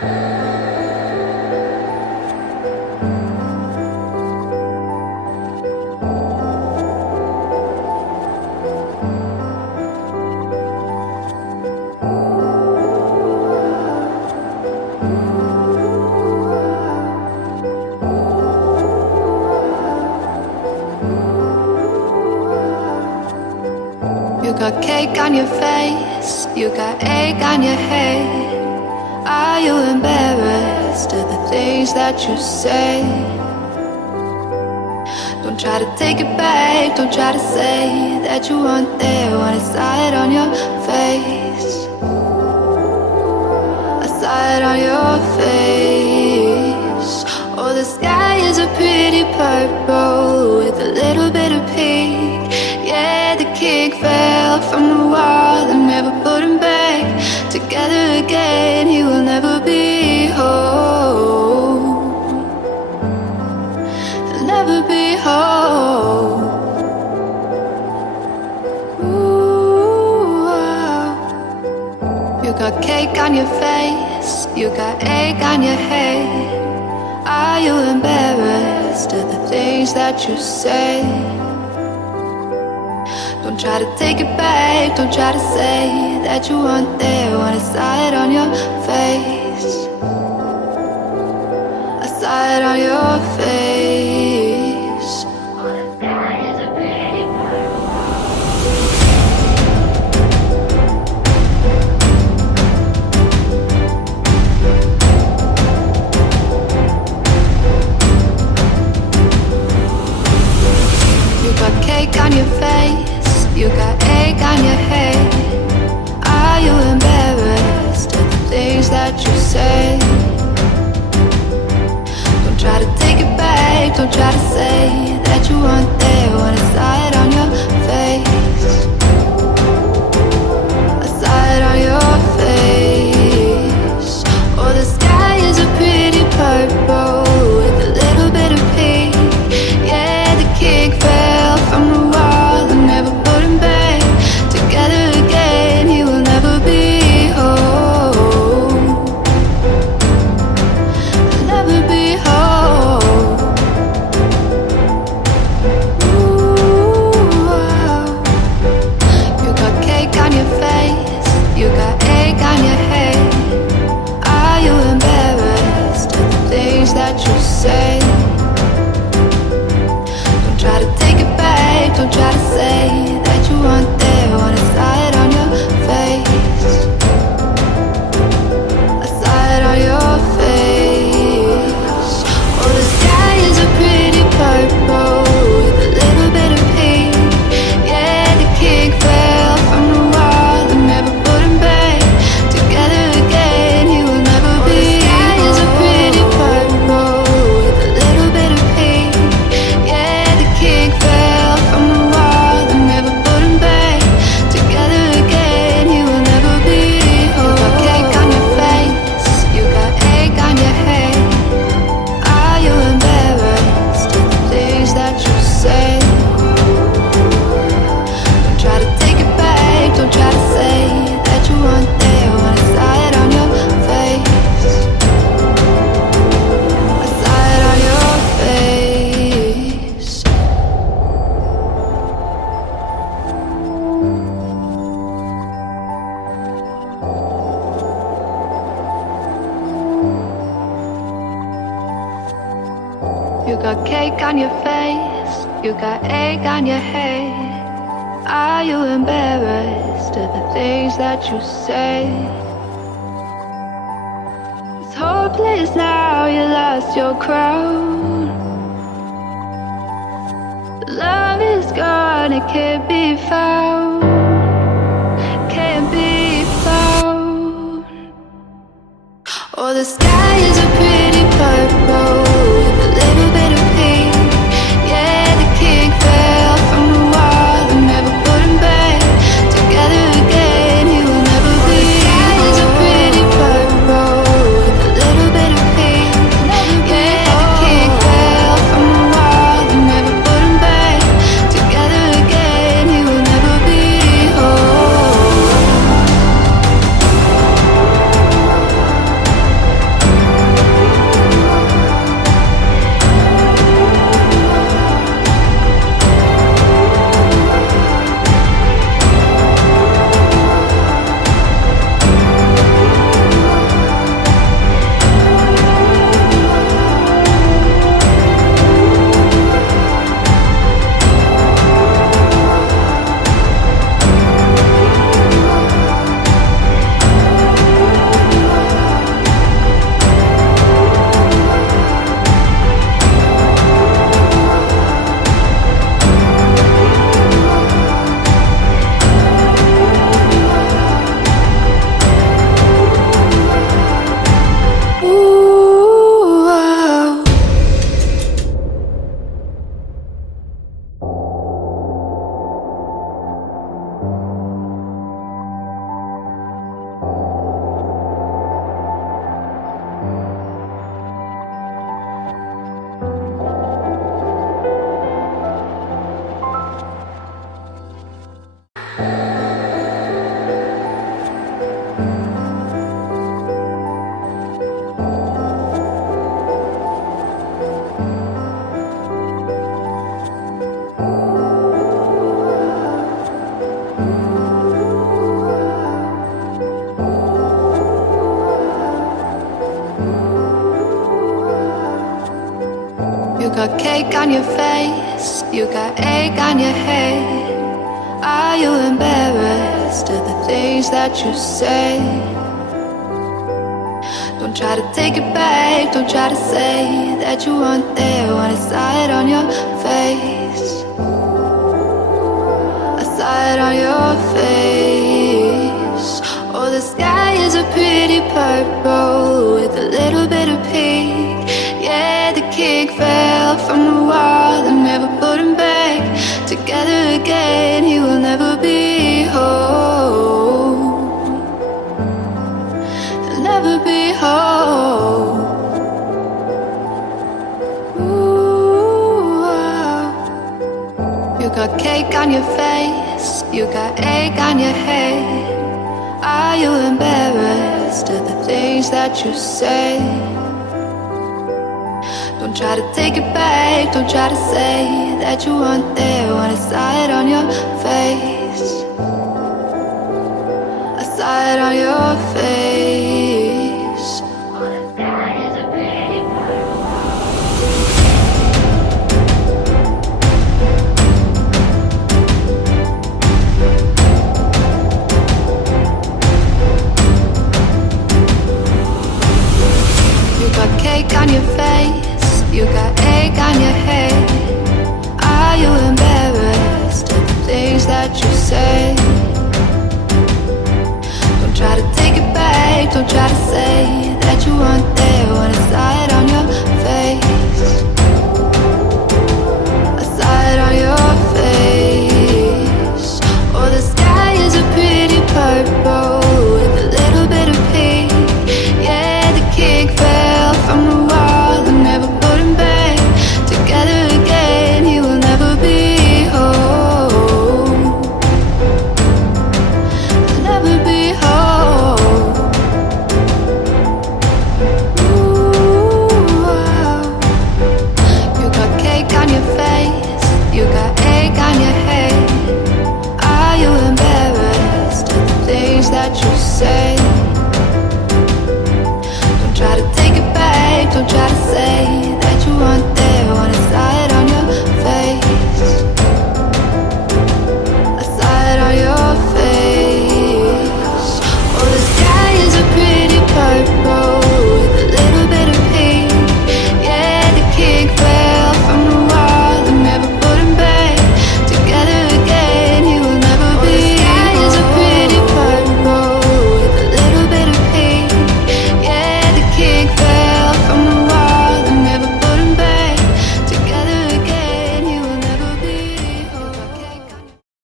You got cake on your face, you got egg on your head. Are you embarrassed of the things that you say? Don't try to take it back, don't try to say that you weren't there when I saw it on your face. I saw it on your face. Oh, the sky is a pretty purple with a little bit of pink. Yeah, the king fell from the wall and never put him back together again. He will never be whole. He'll never be whole. Ooh, you got cake on your face, you got egg on your head. Are you embarrassed of the things that you say? Don't try to take it back, don't try to say that you weren't there when I saw it on your face. I saw it on your face. Oh, the sky is a pretty You got cake on your face, you got egg on your head. Are you embarrassed of the things that you say? Don't try to take it back, don't try to say that you weren't there when I saw it on your face. I saw it on your face. Oh, the sky is a pretty purple with a little bit of pink. Yeah, the king fell from the wall and never put him back together again. He will never be whole. He'll never be whole. Ooh, you got cake on your face, you got egg on your head. Are you embarrassed of the things that you say? Don't try to take it back, don't try to say that you weren't there when I saw it on your face. I saw it on your face. Oh, the sky is a pretty purple with a little bit of pink. Yeah, the king fell from the wall and never put him back together again. He will never be. The sky is a pretty purple with a little bit of pink. Yeah, the king fell from the wall and never put him back together again. He will never be whole. You got cake on your face, you got egg on your head. Are you embarrassed of the things that you say? Don't try to take it back, don't try to say that you weren't there when I saw it on your face. I saw it on your face. You got cake on your face, you got egg on your head. Are you embarrassed of the things that you say? It's hopeless now, you lost your crown. Love is gone, it can't be found. Can't be found. Oh, the sky is a pretty purple with a little bit of pink. Yeah, the king fell from the wall and never put him back together again. He will never be. The sky is a pretty purple with a little bit of pink. Yeah, the king fell from the wall and never put him back together again. He will never be whole. got cake on your face, you got egg on your head. Are you embarrassed of the things that you say? Don't try to take it back, don't try to say that you weren't there when I saw it on your face. I saw it on your face. Oh, the sky is a pretty purple with a little bit of pink. Yeah, the king fell from the wall and never put him back together again. He will never be whole. He'll never be whole. Ooh, you got cake on your face, you got egg on your head. Are you embarrassed of the things that you say? Don't try to take it back, don't try to say that you weren't there when I saw it on your face. I saw it on your face. Oh, the sky is a pretty You got cake on your face, you got egg on your head. Are you embarrassed of the things that you say? Don't try to take it back, don't try to say that you weren't there